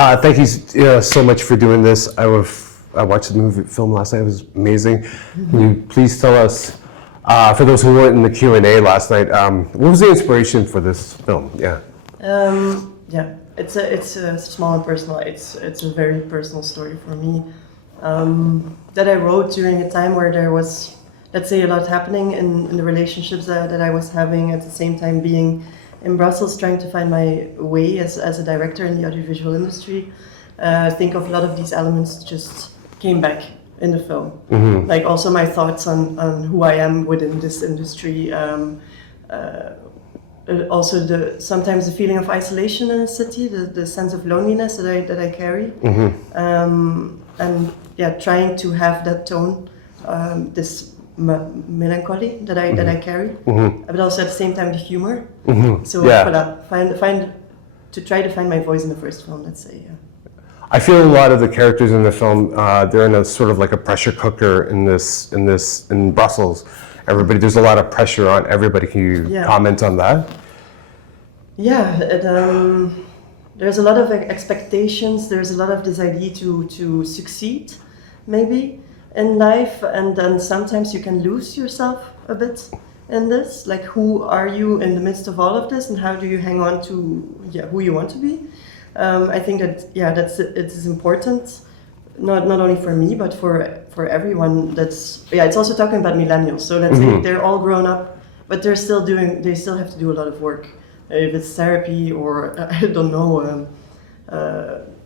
Thank you so much for doing this. I watched the film last night. It was amazing. Can you please tell us, for those who weren't in the Q&A last night, what was the inspiration for this film? Yeah. Yeah, it's a small and personal. It's a very personal story for me that I wrote during a time where there was, let's say, a lot happening in the relationships that I was having, at the same time being in Brussels, trying to find my way as a director in the audiovisual industry. I think of a lot of these elements just came back in the film. Mm-hmm. Like also my thoughts on who I am within this industry. Also sometimes the feeling of isolation in a city, the sense of loneliness that I carry. Mm-hmm. And yeah, trying to have that tone, this melancholy that I carry, Mm-hmm. but also at the same time the humor. Mm-hmm. So yeah. find to try to find my voice in the first film, let's say. Yeah. I feel a lot of the characters in the film, they're in a sort of like a pressure cooker in Brussels. Everybody, there's a lot of pressure on everybody. Can you comment on that? Yeah, there's a lot of expectations. There's a lot of this idea to succeed, maybe, in life, and then sometimes you can lose yourself a bit in this. Like, who are you in the midst of all of this, and how do you hang on to who you want to be? I think that it is important, not only for me but for everyone. It's also talking about millennials. So let's say they're all grown up, but they still have to do a lot of work. If it's therapy or I don't know,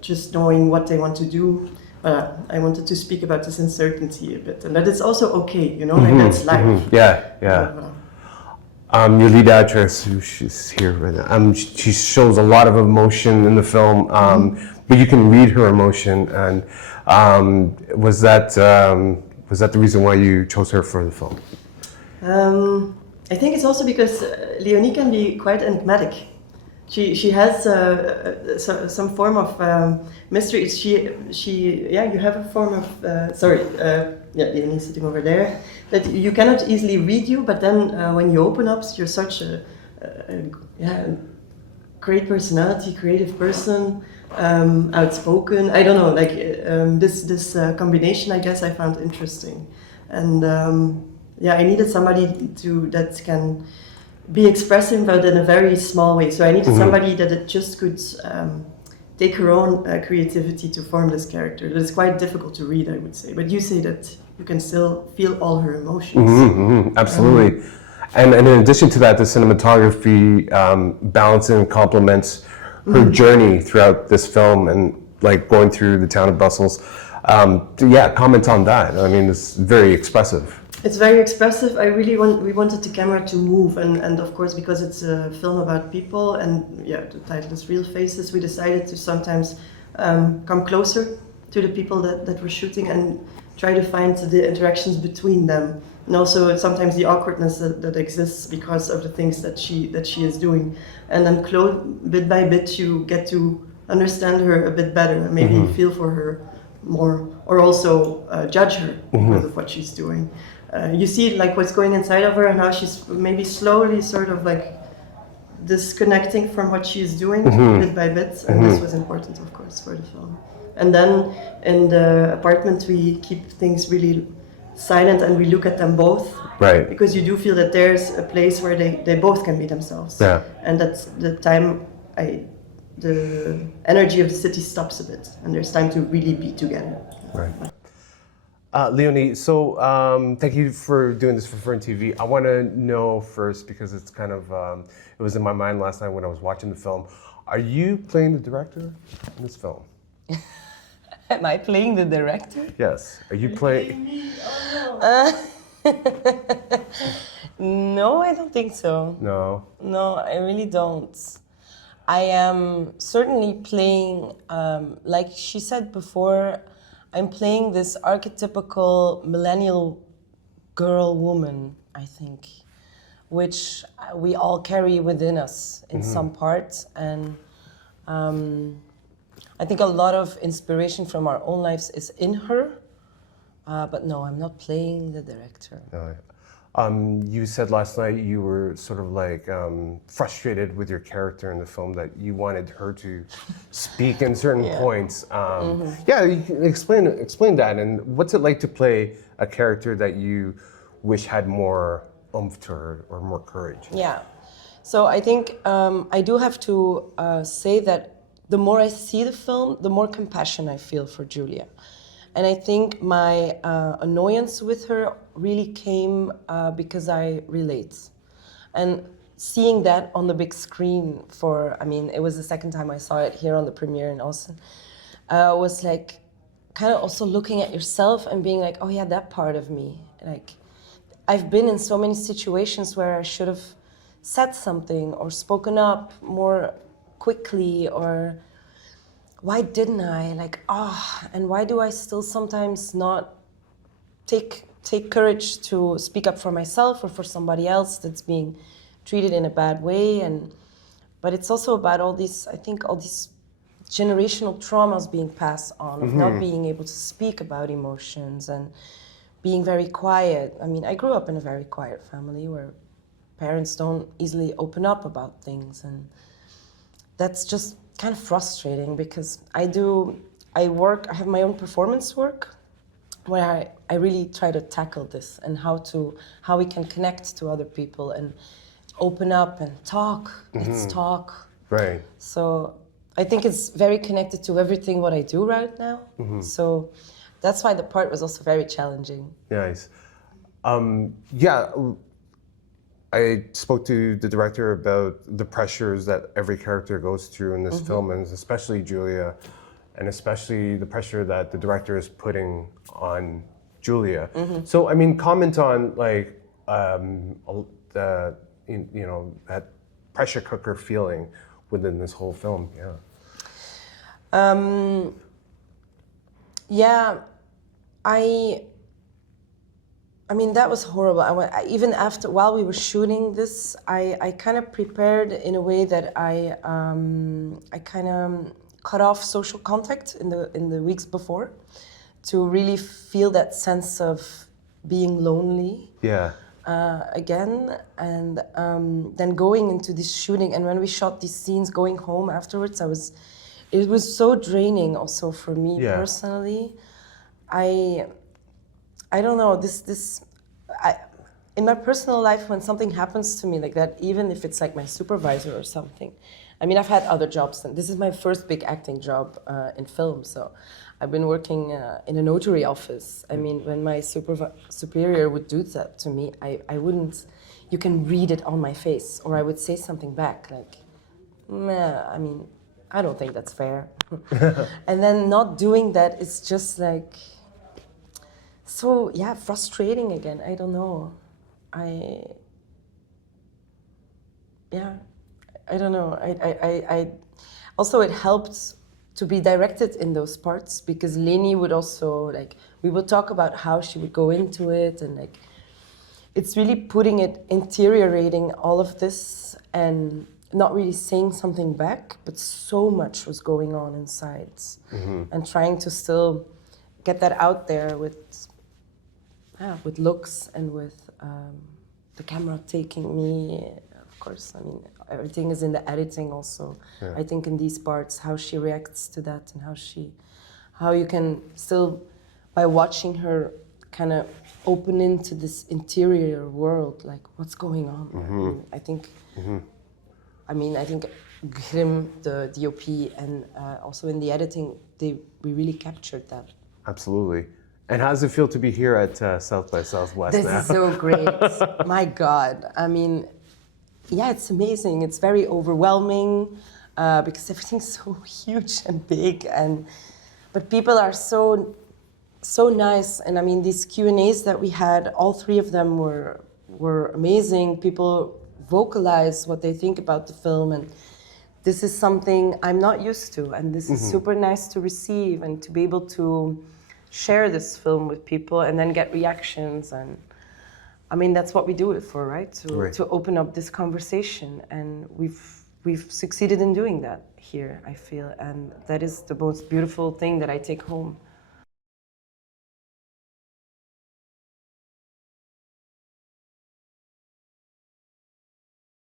just knowing what they want to do. I wanted to speak about this uncertainty a bit, and that it's also okay, like that's life. Yeah. Your lead actress, she's here right now, she shows a lot of emotion in the film, but you can read her emotion. And was that the reason why you chose her for the film? I think it's also because Leonie can be quite enigmatic. She has some form of mystery. You have a form of Leonie's sitting over there, that you cannot easily read you. But then when you open up, you're such a great personality, creative person, outspoken. I don't know, like this combination. I guess I found interesting, and I needed somebody that can be expressive, but in a very small way. So I needed somebody that it just could take her own creativity to form this character. It's quite difficult to read, I would say. But you say that you can still feel all her emotions. Absolutely. And in addition to that, the cinematography balances and complements her journey throughout this film, and like going through the town of Brussels. Comment on that. I mean, it's very expressive. It's very expressive. We wanted the camera to move, and of course, because it's a film about people, and the title is Real Faces, we decided to sometimes come closer to the people that we're shooting and try to find the interactions between them, and also sometimes the awkwardness that exists because of the things that she is doing, and then bit by bit you get to understand her a bit better and maybe feel for her more, or also judge her because of what she's doing. You see like what's going inside of her and how she's maybe slowly sort of like disconnecting from what she's doing bit by bit, and this was important, of course, for the film. And then in the apartment we keep things really silent and we look at them both, right? Because you do feel that there's a place where they both can be themselves, and that's the time the energy of the city stops a bit and there's time to really be together. Right. Leonie, so thank you for doing this for FERNTV. I want to know first, because it's kind of, it was in my mind last night when I was watching the film. Are you playing the director in this film? Am I playing the director? Yes. Are you playing me? Oh, no. No, I don't think so. No? No, I really don't. I am certainly playing, like she said before, I'm playing this archetypical millennial girl woman, I think, which we all carry within us in some parts. And I think a lot of inspiration from our own lives is in her. But no, I'm not playing the director. No. You said last night you were sort of like frustrated with your character in the film, that you wanted her to speak in certain points. Yeah, you can explain that, and what's it like to play a character that you wish had more oomph to her or more courage? Yeah. So I think I do have to say that the more I see the film, the more compassion I feel for Julia. And I think my annoyance with her really came because I relate. And seeing that on the big screen it was the second time I saw it here on the premiere in Austin, was like kind of also looking at yourself and being like, oh yeah, that part of me. Like, I've been in so many situations where I should have said something or spoken up more quickly, or why didn't I? And why do I still sometimes not take courage to speak up for myself or for somebody else that's being treated in a bad way? But it's also about all these generational traumas being passed on, of not being able to speak about emotions and being very quiet. I mean, I grew up in a very quiet family where parents don't easily open up about things, and that's just kind of frustrating because I have my own performance work where I really try to tackle this and how we can connect to other people and open up and talk. Let's talk. Right. So I think it's very connected to everything what I do right now. So that's why the part was also very challenging. Nice. Yeah, I spoke to the director about the pressures that every character goes through in this film, and especially Julia, and especially the pressure that the director is putting on Julia. So, I mean, comment on like that pressure cooker feeling within this whole film. Yeah, I mean, that was horrible. Even while we were shooting this, I kind of prepared in a way that I kind of cut off social contact in the weeks before, to really feel that sense of being lonely. Yeah. Again, and then going into this shooting, and when we shot these scenes, going home afterwards, it was so draining also for me personally. I don't know, in my personal life, when something happens to me like that, even if it's like my supervisor or something, I mean, I've had other jobs, and this is my first big acting job in film, so I've been working in a notary office. I mean, when my superior would do that to me, I wouldn't, you can read it on my face, or I would say something back, like, meh, I mean, I don't think that's fair. And then not doing that is just like, so yeah, frustrating again. I don't know. I don't know. I also, it helped to be directed in those parts, because Leonie would also, like, we would talk about how she would go into it, and like, it's really putting it, interiorating all of this and not really saying something back, but so much was going on inside, and trying to still get that out there with looks and with the camera taking me. Of course, I mean, everything is in the editing also. I think in these parts, how she reacts to that, and how you can still, by watching her kind of open into this interior world, like what's going on. I think, I think Grim, the DOP, and also in the editing, we really captured that. Absolutely. And how does it feel to be here at South by Southwest This now? is so great. My God. I mean, yeah, it's amazing. It's very overwhelming because everything's so huge and big, but people are so nice. And I mean, these Q&As that we had, all three of them were amazing. People vocalize what they think about the film, and this is something I'm not used to, and this is super nice to receive and to be able to share this film with people and then get reactions. And I mean, that's what we do it for, right? To open up this conversation, and we've succeeded in doing that here, I feel, and that is the most beautiful thing that I take home.